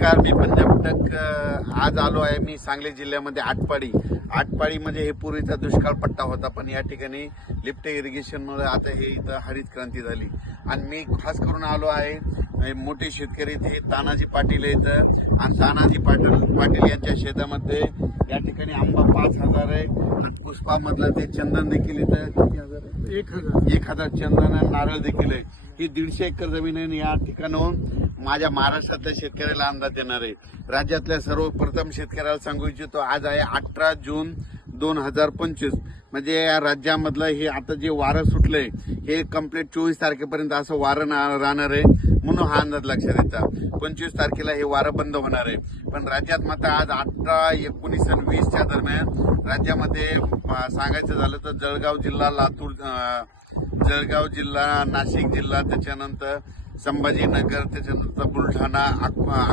नमस्कार मी पंजाबटक अ, आज आलो आहे मी सांगली जिल्ह्यामध्ये आटपाडी. आटपाडीमध्ये म्हणजे हे पूर्वीचा दुष्काळ पट्टा होता पण या ठिकाणी लिफ्ट इरिगेशनमुळे आता हे इथं हरित क्रांती झाली. आणि मी खास करून आलो आहे मोठे शेतकरी ते तानाजी पाटील आहेत. आणि तानाजी पाटील पाटील यांच्या शेतामध्ये या ठिकाणी आंबा पाच हजार आहे. आणि पुष्पामधलं ते चंदन देखील इथं किती हजार आहे? एक हजार. एक चंदन आणि नारळ देखील आहे. ही दीडशे एकर जमीन आहे आणि या ठिकाणाहून माझ्या महाराष्ट्रातल्या शेतकऱ्याला अंदाज देणार आहे. राज्यातल्या सर्वप्रथम शेतकऱ्याला सांगू इच्छितो आज आहे अठरा जून दोन हजार पंचवीस. म्हणजे या राज्यामधलं हे आता जे वारं सुटलंय हे कंप्लीट चोवीस तारखेपर्यंत असं वारं राहणार आहे म्हणून हा अंदाज लक्षात येतात पंचवीस तारखेला हे वारं बंद होणार आहे. पण राज्यात मात्र आज अठरा एकोणीस आणि वीसच्या दरम्यान राज्यामध्ये सांगायचं झालं तर जळगाव जिल्हा लातूर जळगाव जिल्हा नाशिक जिल्हा त्याच्यानंतर संभाजीनगर त्याच्यानंतर बुलढाणा अकोला